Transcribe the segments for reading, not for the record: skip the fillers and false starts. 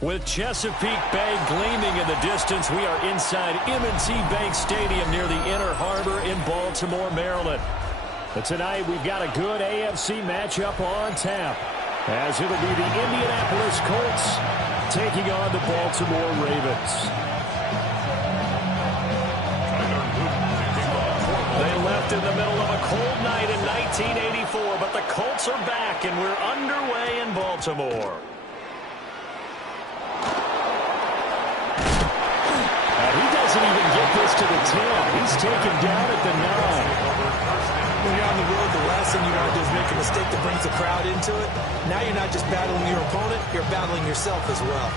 With Chesapeake Bay gleaming in the distance, we are inside M&T Bank Stadium near the Inner Harbor in Baltimore, Maryland. But tonight we've got a good AFC matchup on tap, as it'll be the Indianapolis Colts taking on the Baltimore Ravens. They left in the middle of a cold night in 1984, but the Colts are back and we're underway in Baltimore. He doesn't even get this to the 10. He's taken down at the 9. When you're on the road, the last thing you want to do is make a mistake that brings the crowd into it. Now you're not just battling your opponent, you're battling yourself as well.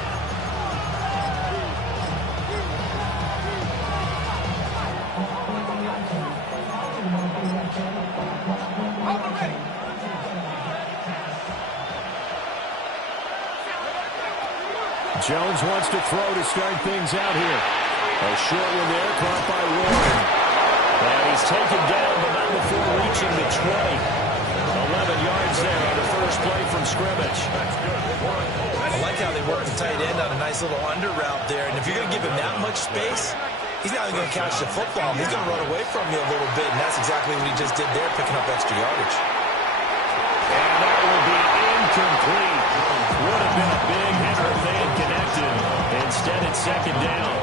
Jones wants to throw to start things out here. A short one there, caught by Warren. And he's taken down, but not before reaching the 20. 11 yards there on the first play from scrimmage. I like how they work the tight end on a nice little under route there. And if you're going to give him that much space, he's not even going to catch the football. He's going to run away from you a little bit, and that's exactly what he just did there, picking up extra yardage. And that will be incomplete. Would have been a big hitter if they had connected. Instead, it's second down.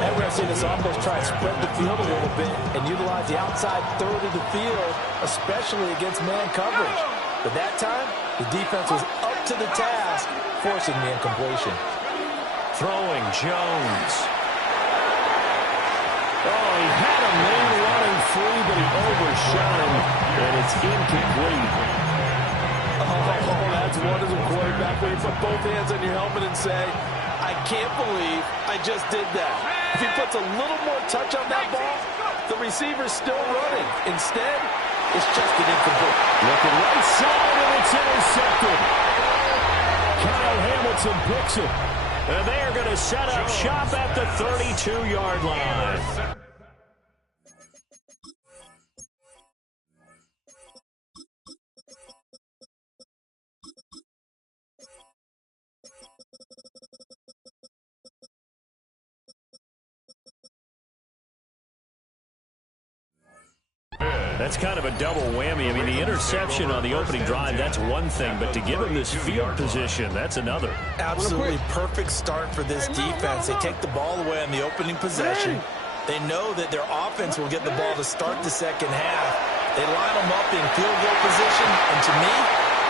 And we're going to see this offense try to spread the field a little bit and utilize the outside third of the field, especially against man coverage. But that time, the defense was up to the task, forcing the incompletion. Throwing Jones. Oh, he had a man running free, but he overshot him, and it's incomplete. Oh, that's wonderful quarterback when you put both hands on your helmet and say, I can't believe I just did that. If he puts a little more touch on that ball, the receiver's still running. Instead, it's just an incomplete. Looking right side, and it's intercepted. Kyle Hamilton picks it. And they are going to set up shop at the 32-yard line. That's kind of a double whammy. I mean, the interception on the opening drive, that's one thing, but to give him this field position, that's another. Absolutely perfect start for this defense. They take the ball away on the opening possession. They know that their offense will get the ball to start the second half. They line them up in field goal position, and to me,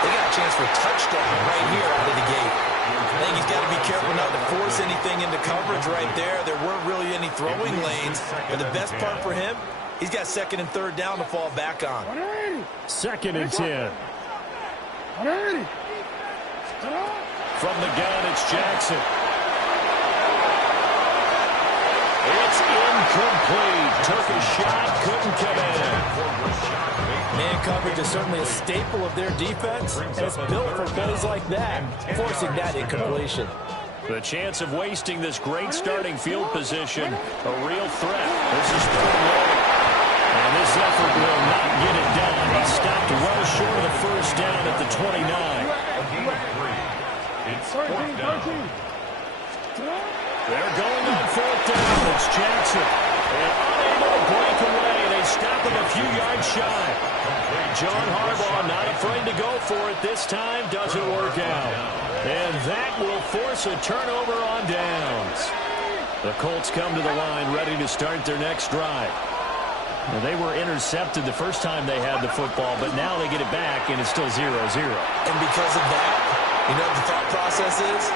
they got a chance for a touchdown right here out of the gate. I think he's got to be careful not to force anything into coverage right there. There weren't really any throwing lanes, but the best part for him, he's got second and third down to fall back on. Second and 10. From the gun, it's Jackson. It's incomplete. Took a shot, couldn't come in. Man coverage is certainly a staple of their defense, and it's built for plays like that, forcing that incompletion. The chance of wasting this great starting field position, a real threat. This is third and long. And this effort will not get it done. He stopped well short of the first down at the 29. They're going on fourth down. It's Jackson. And unable to break away. They stop him a few yards shy. John Harbaugh not afraid to go for it this time. Doesn't work out. And that will force a turnover on downs. The Colts come to the line ready to start their next drive. Well, they were intercepted the first time they had the football, but now they get it back, and it's still 0-0. And because of that, you know what the thought process is?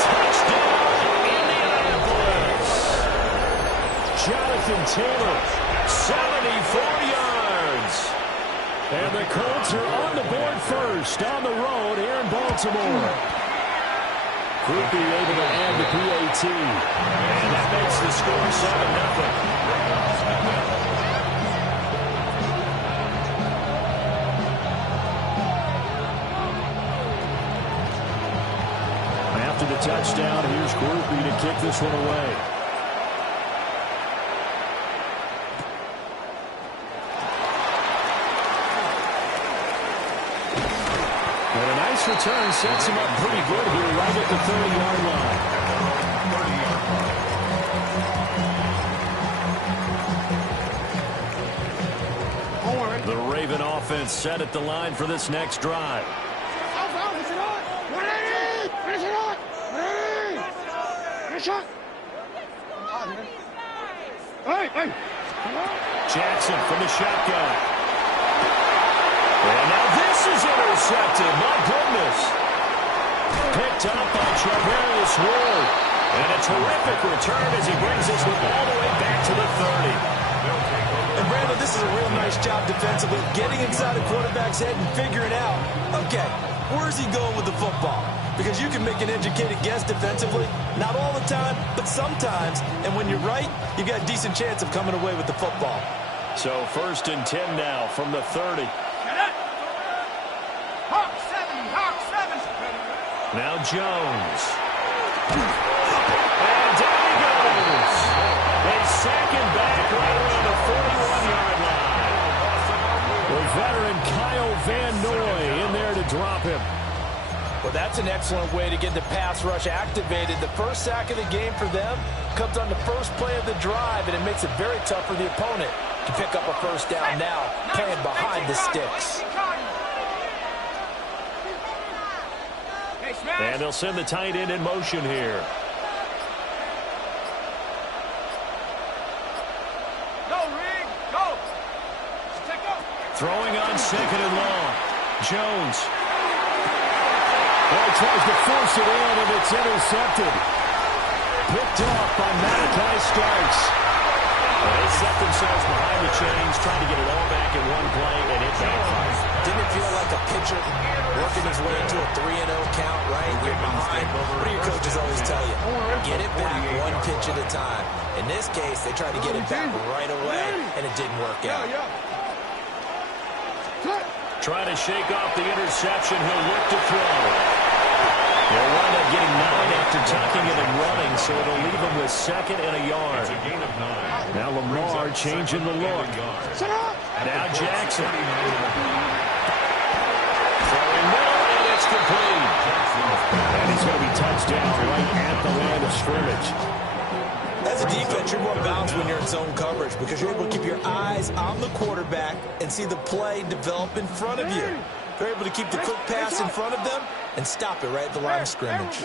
Touchdown, Indianapolis! Jonathan Taylor, 74 yards. And the Colts are on the board first on the road here in Baltimore. Groupie able to add the PAT. And that makes the score 7-0. After the touchdown, here's Groupie to kick this one away. return sets him up pretty good here right at the 30-yard line. The Raven offense set at the line for this next drive. Jackson from the shotgun. And now this is intercepted. My goodness. Picked up by Charvarius Ward. And a terrific return as he brings this one all the way back to the 30. And Brandon, this is a real nice job defensively, getting inside the quarterback's head and figuring out, okay, where's he going with the football? Because you can make an educated guess defensively, not all the time, but sometimes. And when you're right, you've got a decent chance of coming away with the football. So 1st and 10 now from the 30. Now Jones. And down he goes. They sack him back right around the 41-yard line. The veteran Kyle Van Noy in there to drop him. Well, that's an excellent way to get the pass rush activated. The first sack of the game for them comes on the first play of the drive, and it makes it very tough for the opponent to pick up a first down now, playing behind the sticks. And they'll send the tight end in motion here. Throwing on 2nd and long. Jones. Well, he tries to force it in, and it's intercepted. Picked off by Malachi Starks. Well, they set themselves behind the chains, trying to get it all back in one play, and it backfired. Didn't it feel like a pitcher working his way into a 3-0 count, right? You're behind. What do your coaches always tell you? Get it back one pitch at a time. In this case, they tried to get it back right away, and it didn't work out. Trying to shake off the interception. He'll look to throw. They'll wind up getting 9 after tucking it and running, so it'll leave him with 2nd and a yard. Now Lamar changing the look. Now Jackson. Throwing middle, and it's complete. And he's going to be touched down right at the line of scrimmage. As a defense, you're more balanced when you're in zone coverage because you're able to keep your eyes on the quarterback and see the play develop in front of you. They're able to keep the quick pass in front of them and stop it right at the line of scrimmage.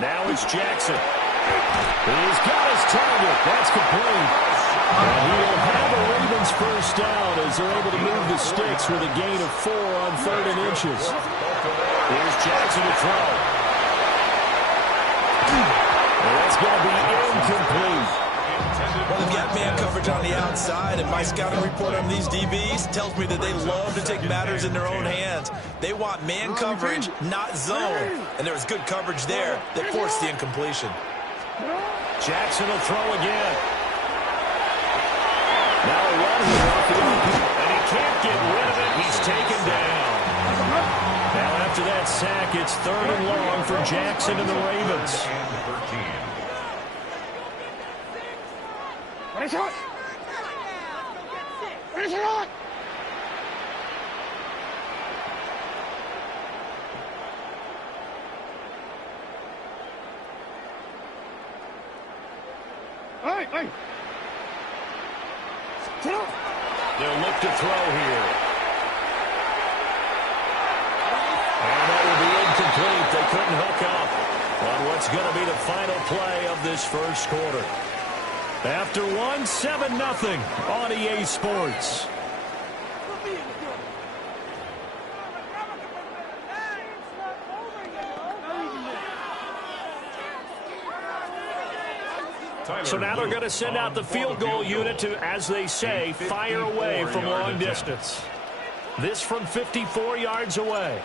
Now it's Jackson. He's got his target. That's complete. And he'll have a Ravens first down as they're able to move the sticks with a gain of 4 on 3rd and inches. Here's Jackson to throw. That's going to be incomplete. Well, they've got man coverage on the outside, and my scouting report on these DBs tells me that they love to take matters in their own hands. They want man coverage, not zone. And there was good coverage there that forced the incompletion. Jackson will throw again. Now a run here off the open, and he can't get rid of it. He's taken down. Now after that sack, it's 3rd and long for Jackson and the Ravens. They'll look to throw here. And that will be incomplete. They couldn't hook up on what's going to be the final play of this first quarter. After 7-0 on EA Sports. So now they're going to send out the field goal unit to, as they say, fire away from long distance. This from 54 yards away.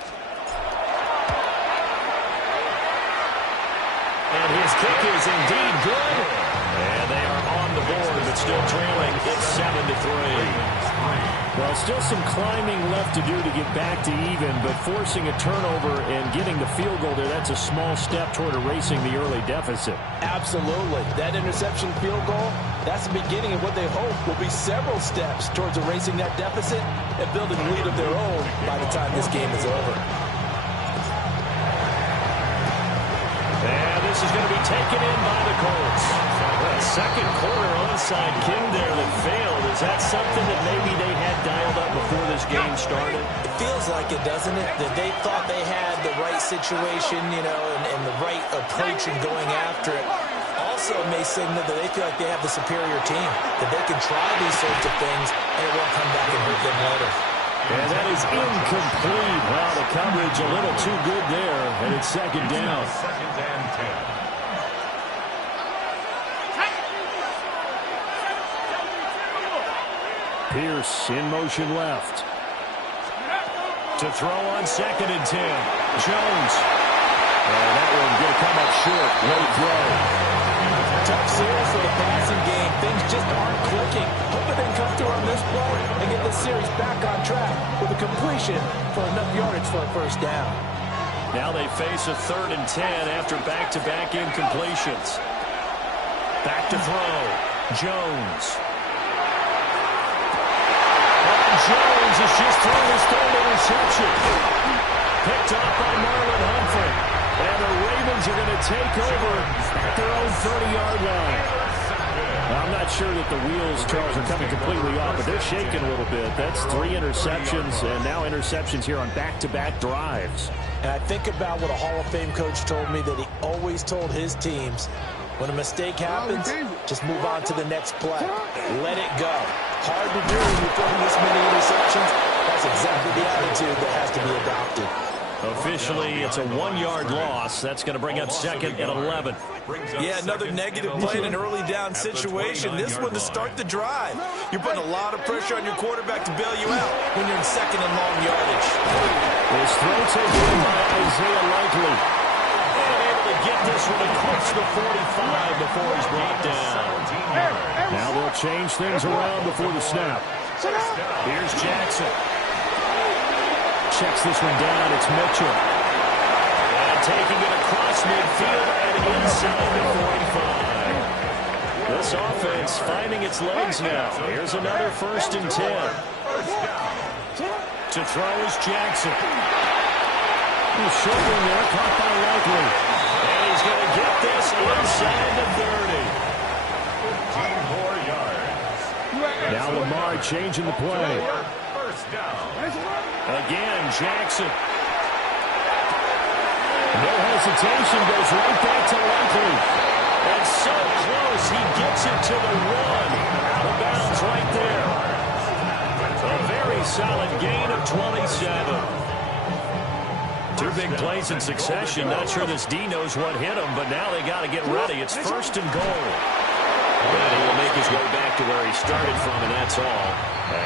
And his kick is indeed good. And they are on the board, but still trailing. It's 7-3. Well, still some climbing left to do to get back to even, but forcing a turnover and getting the field goal there, that's a small step toward erasing the early deficit. Absolutely. That interception field goal, that's the beginning of what they hope will be several steps towards erasing that deficit and building a lead of their own by the time this game is over. is going to be taken in by the Colts. Well, second quarter onside kick there that failed. Is that something that maybe they had dialed up before this game started? It feels like it, doesn't it? That they thought they had the right situation, you know, and the right approach in going after it. Also may signal that they feel like they have the superior team, that they can try these sorts of things and it won't come back and hurt them later. And that is incomplete. Wow, the coverage a little too good there, and it's second down. Second and 10. Pierce in motion left. To throw on second and 10. Jones. And that one going to come up short. Late throw. Tough series for the passing game. Things just aren't clicking. Hoping they can come through on this play and get this series back on track with a completion for enough yardage for a first down. Now they face a 3rd and 10 after back-to-back incompletions. Back to throw. Jones. And Jones has just thrown his 3rd interception. Picked off by Marlon Humphrey. And the Ravens are going to take over at their own 30-yard line. I'm not sure that the wheels, Charles, are coming completely off, but they're shaking a little bit. That's 3 interceptions, and now interceptions here on back-to-back drives. And I think about what a Hall of Fame coach told me, that he always told his teams, when a mistake happens, just move on to the next play. Let it go. Hard to do when you're throwing this many interceptions. That's exactly the attitude that has to be adopted. Officially, it's a 1-yard loss. That's going to bring up second and 11. Yeah, another negative play in an early down situation. This one to start the drive. You're putting a lot of pressure on your quarterback to bail you out when you're in second and long yardage. His throw taken by Isaiah Likely. And able to get this one across the 45 before he's brought down. Now they'll change things around before the snap. Here's Jackson. Checks this one down. It's Mitchell. And taking it across midfield and inside the 45. This offense finding its legs now. Here's another 1st and 10. To throw is Jackson. He's shouldering there, caught by Likely. And he's going to get this inside the 30. Now Lamar changing the play. First down. Again, Jackson. No hesitation, goes right back to Likely. And so close, he gets it to the 1. Out of bounds right there. A very solid gain of 27. 2 big plays in succession. Not sure this D knows what hit him, but now they got to get ready. It's 1st and goal. And he will make his way back to where he started from, and that's all,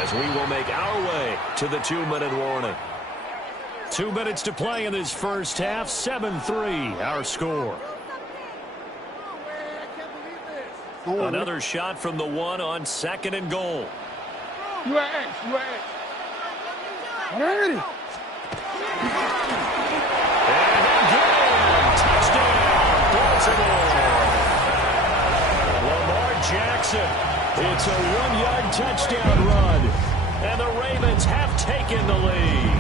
as we will make our way to the 2-minute warning. 2 minutes to play in this first half. 7-3, our score. Another shot from the 1 on 2nd and goal. Ready. And again, touchdown, Baltimore. Jackson. It's a 1-yard touchdown run. And the Ravens have taken the lead.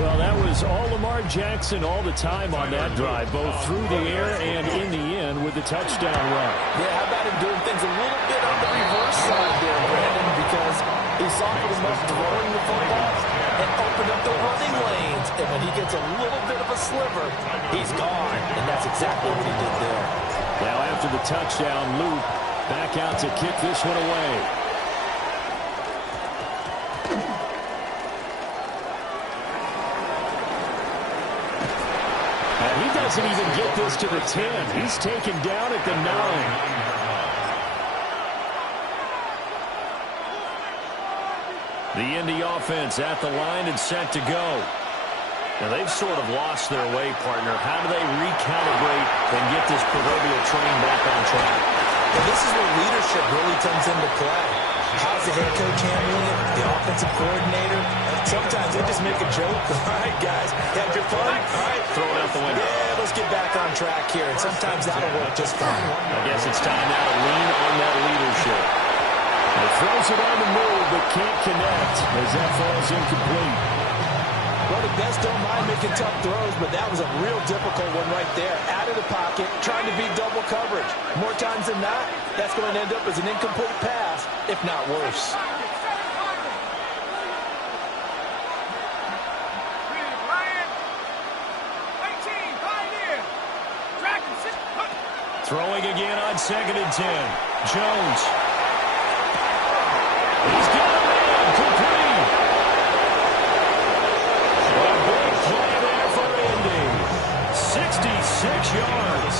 Well, that was all Lamar Jackson all the time on that drive, both through the air and in the end with the touchdown run. Yeah, how about him doing things a little bit on the reverse side there, Brandon, because he softened him up throwing the football and opened up the running lanes. And when he gets a little bit of a sliver, he's gone. And that's exactly what he did there. Now after the touchdown, Luke back out to kick this one away. And he doesn't even get this to the 10. He's taken down at the 9. The Indy offense at the line and set to go. Now, they've sort of lost their way, partner. How do they recalibrate and get this proverbial train back on track? Well, this is where leadership really comes into play. How's the head coach handling it? The offensive coordinator? Sometimes they just make a joke. All right, guys, had your fun? All right, throw it out the window. Yeah, let's get back on track here. And sometimes that'll work just fine. I guess it's time now to lean on that leadership. He throws it on the move, but can't connect as that falls incomplete. Well, the the best don't mind making tough throws, but that was a real difficult one right there. Out of the pocket, trying to beat double coverage. More times than not, that's going to end up as an incomplete pass, if not worse. Throwing again on 2nd and 10. Jones. He's got a man complete. A big play there for Indy. 66 yards.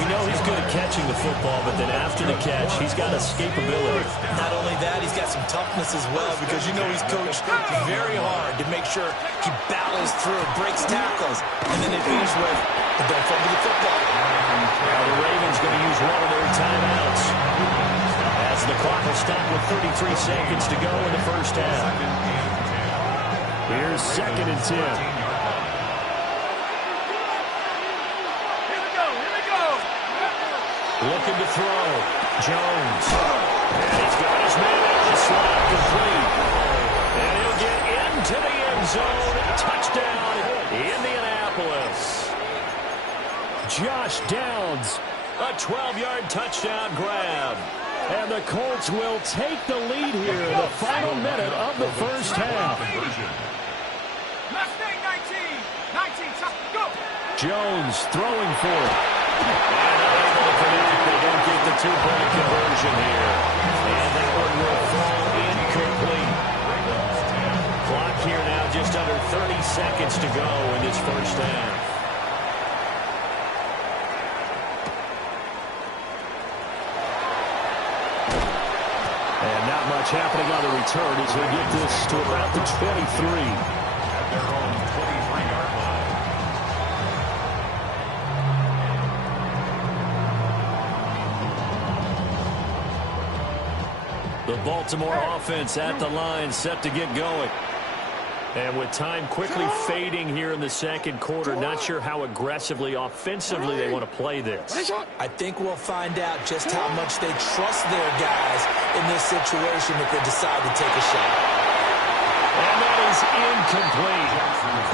We know he's good at catching the football, but then after the catch, he's got escapability. Not only that, he's got some toughness as well, because you know he's coached very hard to make sure he battles through, breaks tackles, and then they finish with, don't fumble the football. Now the Ravens going to use one of their timeouts as the clock will stop with 33 seconds to go in the first half. Here's 2nd and 10. Looking to throw. Jones. And he's got his man out of the slot, complete. And he'll get into the end zone. Touchdown, Indianapolis. Josh Downs, a 12-yard touchdown grab. And the Colts will take the lead here in the final minute of the first half. Jones throwing for it. Unable to connect. They don't get the two-point conversion here. And that one will fall incomplete. Clock here now just under 30 seconds to go in this first half. And not much happening on the return as we get this to about the 23. At their own 23-yard line. The Baltimore offense at the line, set to get going. And with time quickly fading here in the second quarter, not sure how aggressively, offensively they want to play this. I think we'll find out just how much they trust their guys in this situation if they decide to take a shot. And that is incomplete.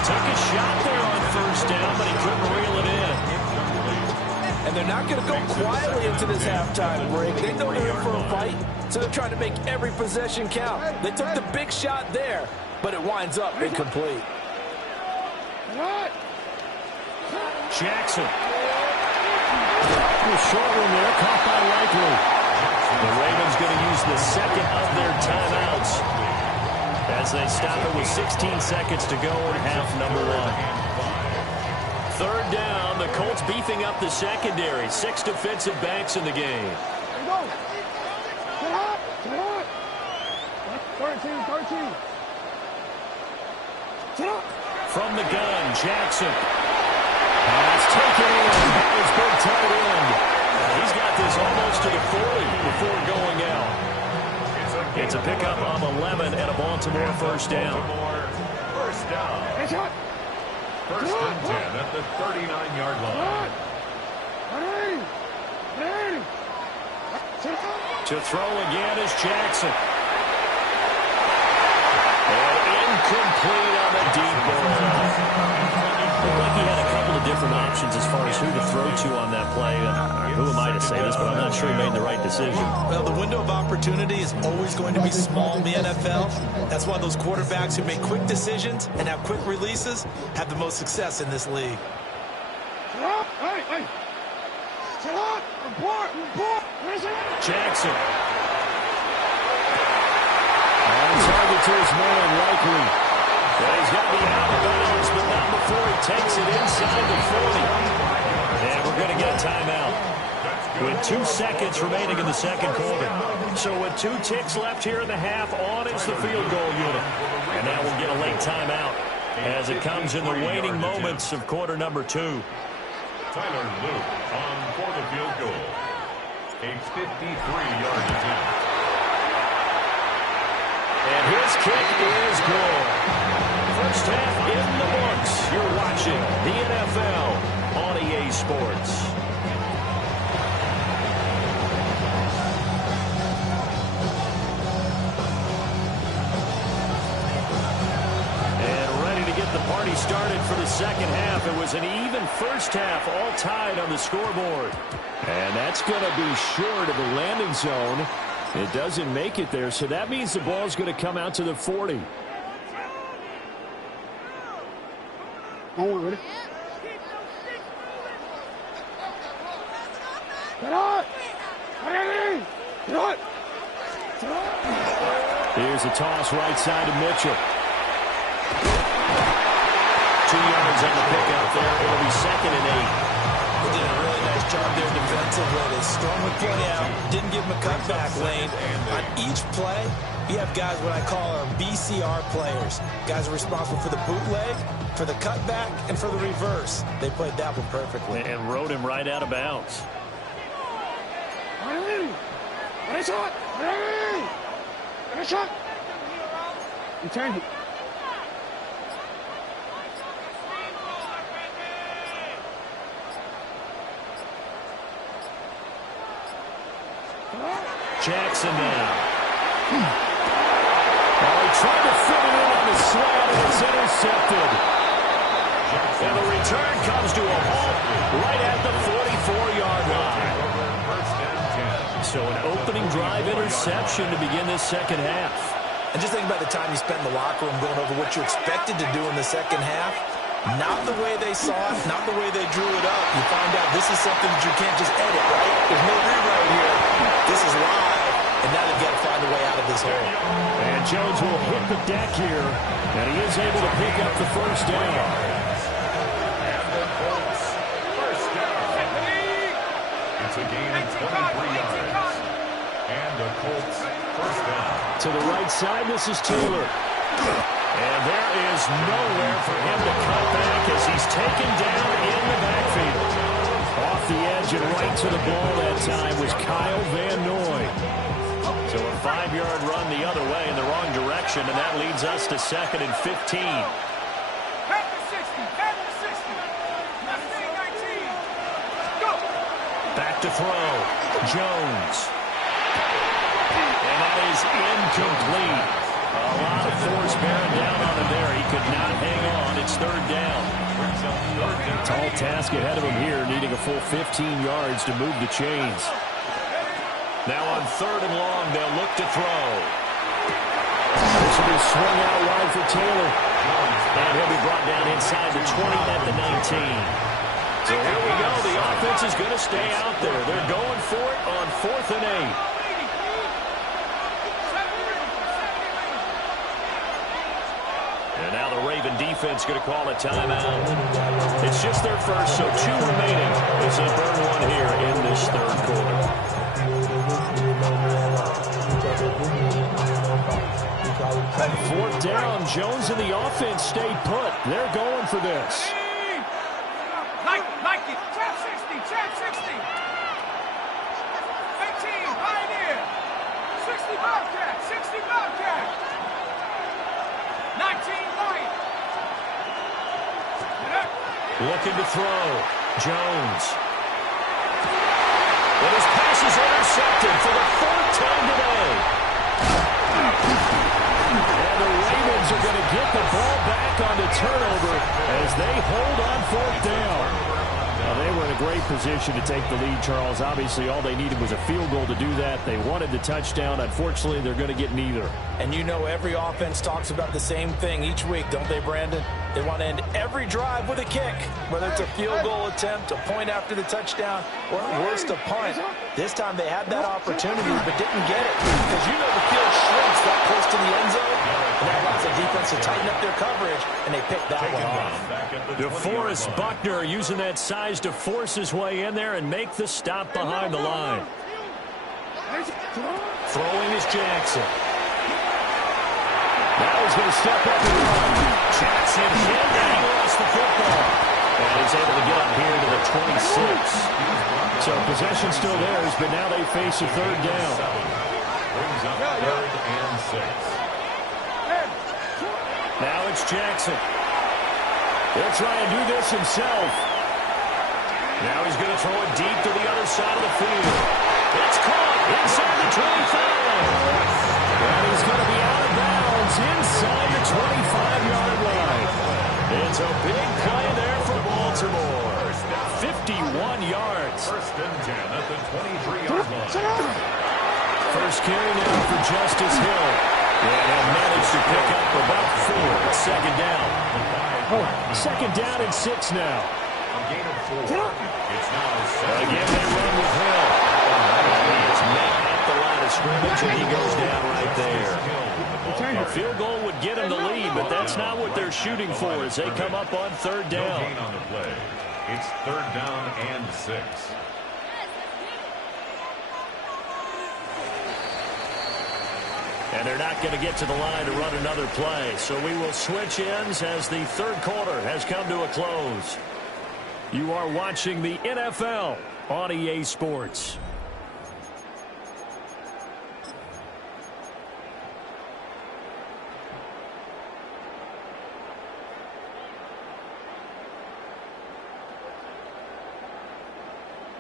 Took a shot there on first down, but he couldn't reel it in. And they're not going to go quietly into this halftime break. They know they're in for a fight, so they're trying to make every possession count. They took the big shot there, but it winds up incomplete. Jackson. Short one there, caught by Likely. The Ravens going to use the second of their timeouts as they stop it with 16 seconds to go in half number one. Third down, the Colts beefing up the secondary. 6 defensive backs in the game. 13. From the gun, Jackson. That's taken in by his big tight end. He's got this almost to the 40 before going out. It's a pickup of 11 and a Baltimore first down. First down. First and 10 at the 39-yard line. To throw again is Jackson. And incomplete on the deep ball. Looked like he had a couple of different options as far as who to throw to on that play. Who am I to say this, but I'm not sure he made the right decision. Well, the window of opportunity is always going to be small in the NFL. That's why those quarterbacks who make quick decisions and have quick releases have the most success in this league. Jackson. On target to his man, Likely. Well, he's got to be out of bounds, but not before he takes it inside the 40. And we're going to get a timeout with 2 seconds remaining in the second quarter. So with 2 ticks left here in the half, on is the field goal unit. And now we'll get a late timeout as it comes in the waning moments of quarter number 2. Tyler Luke on for the field goal. A 53-yard attempt. And his kick is good. First half in the books. You're watching the NFL on EA Sports. And ready the second half. It was an even first half, all tied on the scoreboard. And that's going to be short of the landing zone. It doesn't make it there, so that means the ball's going to come out to the 40. Don't worry. Get out! Get out! Here's a toss right side to Mitchell. 2 yards on the pickup there. It'll be 2nd and 8. They did a really nice job there defensively. They strung the play out, didn't give him a cutback lane. On each play, you have guys what I call our BCR players. Guys are responsible for the bootleg, for the cutback, and for the reverse. They played that one perfectly. And rode him right out of bounds. Return it. Jackson now. Well, he tried to fit it in on his slant, and it's intercepted. And the return comes to a halt right at the 44-yard line. So an opening drive interception to begin this second half. And just think about the time you spent in the locker room going over what you expected to do in the second half. Not the way they saw it, not the way they drew it up. You find out this is something that you can't just edit, right? There's no rewrite here. This is live, and now they've got to find a way out of this hole. And Jones will hit the deck here, and he is able to pick up the first down. It's a gain of 23 yards. And the Colts first down. To the right side, this is Taylor. And there is nowhere for him to cut back as he's taken down in the backfield. Off the edge and right to the ball that time was Kyle Van Noy. So a 5-yard run the other way in the wrong direction, and that leads us to 2nd and 15. Back to throw. Jones. And that is incomplete. A lot of force bearing down on him there. He could not hang on. It's 3rd down. Tall task ahead of him here, needing a full 15 yards to move the chains. Now on 3rd and long, they'll look to throw. This will be swung out wide for Taylor. And he'll be brought down inside the 20 at the 19. So here we go. The offense is going to stay out there. They're going for it on 4th and 8. And now the Raven defense going to call a timeout. It's just their first, so 2 remaining as they burn one here in this 3rd quarter. And 4th down, Jones and the offense stayed put. They're going for this. Like it. Trap 60. 18, Pioneer. 60 Bobcat. 60 Bobcat. 19 White. Looking to throw. Jones. And his pass is intercepted for the 4th time today. And the Ravens are going to get the ball back on the turnover as they hold on 4th down. Well, they were in a great position to take the lead, Charles. Obviously, all they needed was a field goal to do that. They wanted the touchdown. Unfortunately, they're going to get neither. And you know every offense talks about the same thing each week, don't they, Brandon? They want to end every drive with a kick, whether it's a field goal attempt, a point after the touchdown, or at worst, a punt. This time they had that opportunity but didn't get it because you know the field shrinks that close to the end zone, and that allows the defense to tighten up their coverage, and they picked that one off. DeForest Buckner using that size to force his way in there and make the stop behind the line. Throwing is Jackson. Now he's going to step up and run. Jackson hit, and he lost the football. And he's able to get up here to the 26. So possession still theirs, but now they face a 3rd down. Brings up 3rd and 6. Now it's Jackson. He'll try and do this himself. Now he's going to throw it deep to the other side of the field. It's caught inside the 25. And he's going to be out of bounds inside the 25-yard line. It's a big play there for Baltimore. 51 yards. First and 10 at the 23-yard line. First carry now for Justice Hill. And he'll manage to pick up about 4. Second down. Second down and 6 now. A gain of 4. It's now Again, they run with Hill. And he is met at the line of scrimmage, and he goes down right there. A field goal would get him the lead, but that's not what they're shooting for as they come up on third down. No gain on the play. It's third down and 6. And they're not going to get to the line to run another play. So we will switch ends as the third quarter has come to a close. You are watching the NFL on EA Sports.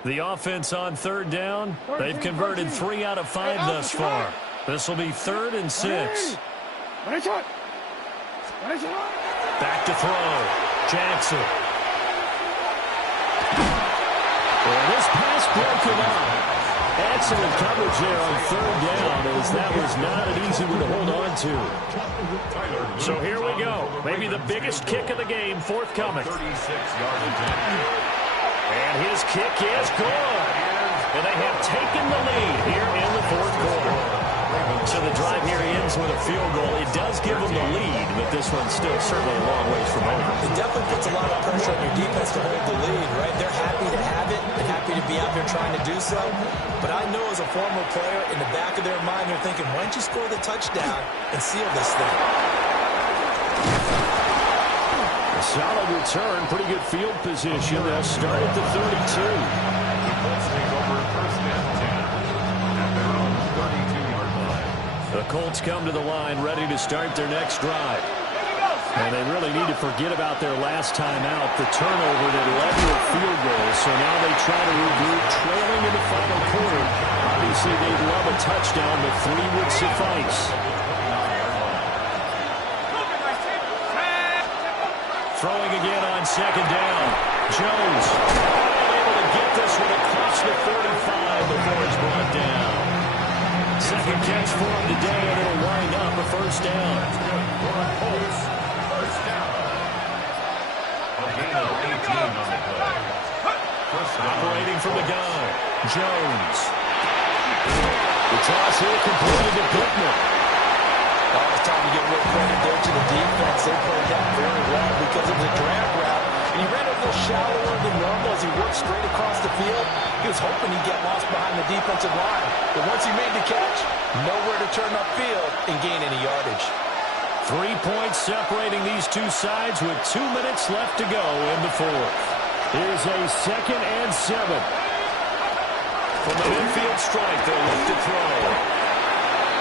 The offense on third down, they've converted 3 out of 5 thus far. This will be 3rd and 6. Back to throw. Jackson. Well, this pass broken up. Excellent coverage there on third down, as that was not an easy one to hold on to. So here we go. Maybe the biggest kick of the game forthcoming. 36-yard attempt. And his kick is good. And they have taken the lead here in the fourth quarter. So the drive here ends with a field goal. It does give them the lead, but this one's still certainly a long ways from over. It definitely puts a lot of pressure on your defense to hold the lead, right? They're happy to have it and happy to be out there trying to do so. But I know as a former player, in the back of their mind, they're thinking, why don't you score the touchdown and seal this thing? A solid return, pretty good field position. They'll start at the 32. The Colts take over first and 10 at their own 32-yard line. The Colts come to the line ready to start their next drive. And they really need to forget about their last time out, the turnover that led to a field goal. So now they try to regroup, trailing in the final quarter. Obviously, they'd love a touchdown, but 3 would suffice. Throwing again on second down. Jones able to get this one across the 35 before it's brought down. Second catch for him today, and it'll wind up a first down. Colts, first down. A gain of 18 on the play. Operating from the gun. Jones. The toss here completed to Pittman. Oh, it's time to give real credit there to the defense. They played that very well because of the drag route. And he ran a little shallower than normal as he worked straight across the field. He was hoping he'd get lost behind the defensive line. But once he made the catch, nowhere to turn upfield and gain any yardage. 3 points separating these two sides with 2 minutes left to go in the fourth. Here's a 2nd and 7. From the midfield strike, they'll look to throw.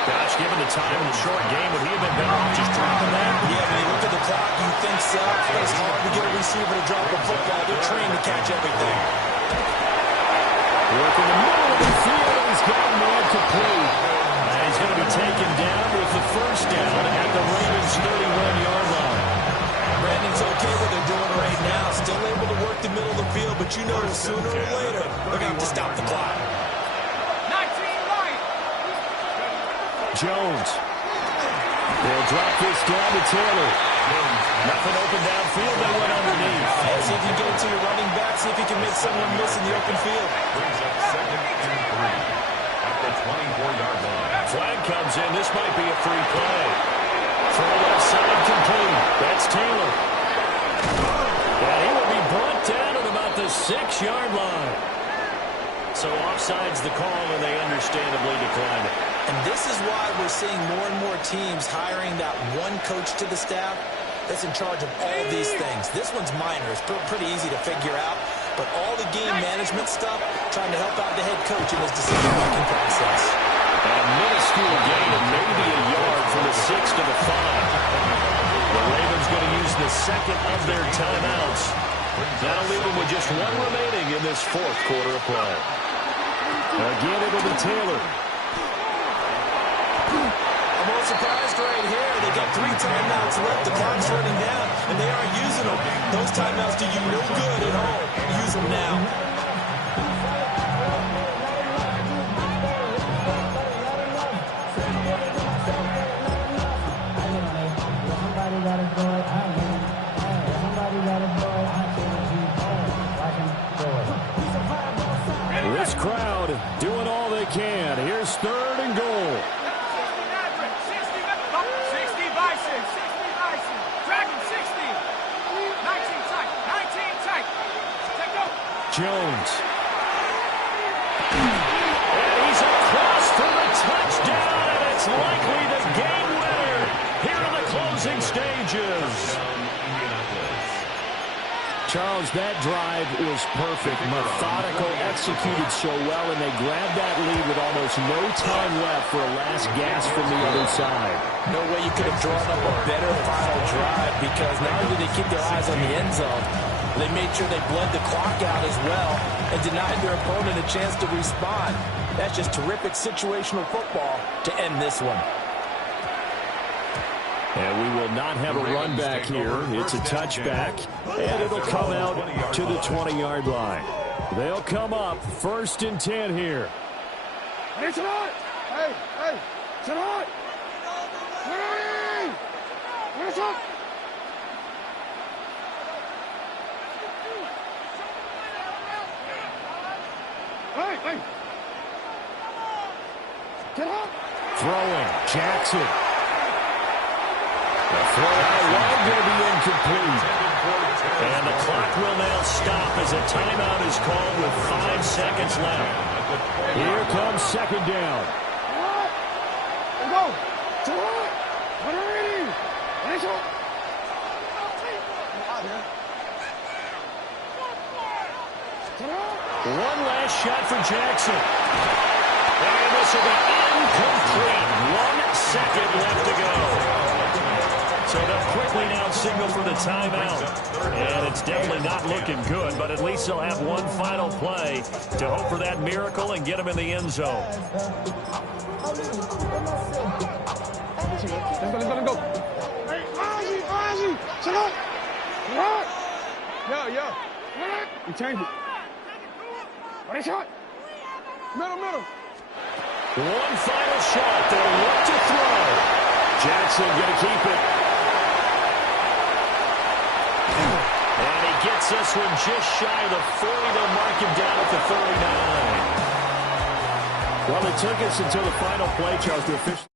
Gosh, given the time in the short game, would he have been better off just dropping that? Yeah, when you look at the clock, you think so. It's hard to get a receiver to drop a football. They're trained to catch everything. Work in the middle of the field. He's got man complete. And he's going to be taken down with the first down at the Ravens' 31-yard line. Brandon's okay what they're doing right now. Still able to work the middle of the field, but you know sooner or later, they're going to have to stop the clock. Jones. They'll drop this down to Taylor. Nothing open downfield. They went underneath. And see if you can get it to your running back. See if you can make someone miss in the open field. Brings up 2nd and 3 at the 24-yard line. Flag comes in. This might be a free play. Throw left side complete. That's Taylor. And he will be brought down at about the 6-yard line. So offside's the call, and they understandably decline it. And this is why we're seeing more and more teams hiring that one coach to the staff that's in charge of all these things. This one's minor. It's pretty easy to figure out. But all the game management stuff, trying to help out the head coach in his decision-making process. A minuscule gain of maybe a yard from the 6 to the 5. The Ravens going to use the second of their timeouts. That'll leave them with just 1 remaining in this fourth quarter of play. Again, it'll be Taylor. I'm surprised right here. They got 3 timeouts left. The clock's running down, and they aren't using them. Those timeouts do you no good at home. Use them now. This crowd doing all they can. Here's 3rd and goal. 60 Bison. 60 Bison. Dragon 60. 19 tight. 19 tight. Take go. Jones. And he's across for the touchdown, and it's likely the game winner here in the closing stages. Charles, that drive was perfect, methodical, executed so well, and they grabbed that lead with almost no time left for a last gasp from the other side. No way you could have drawn up a better final drive, because not only did they keep their eyes on the end zone, they made sure they bled the clock out as well and denied their opponent a chance to respond. That's just terrific situational football to end this one. And we will not have a run back here. It's a touchback, and it'll come out to the 20-yard line. They'll come up 1st and 10 here. It's hot! Hey, hey, it's hot! Hey! It's hot! Hey, hey! Get up! Throwing, Jackson. The throw out wide going to be incomplete. And the clock will now stop as a timeout is called with 5 seconds left. Here comes 2nd down. Let's go! It's hot! What are we doing? It's hot! One last shot for Jackson. And this will be incomplete. 1 second left to go. So they'll quickly now signal for the timeout. And it's definitely not looking good, but at least they'll have one final play to hope for that miracle and get them in the end zone. Let's go. Hey, Ozzy! Shut up! What? Yo. You change it. What is shot? Middle. One final shot. They'll look to throw. Jackson going to keep it. And he gets this one just shy of the 40. They'll mark him down at the 39. Well, it took us until the final play, Charles, to officially.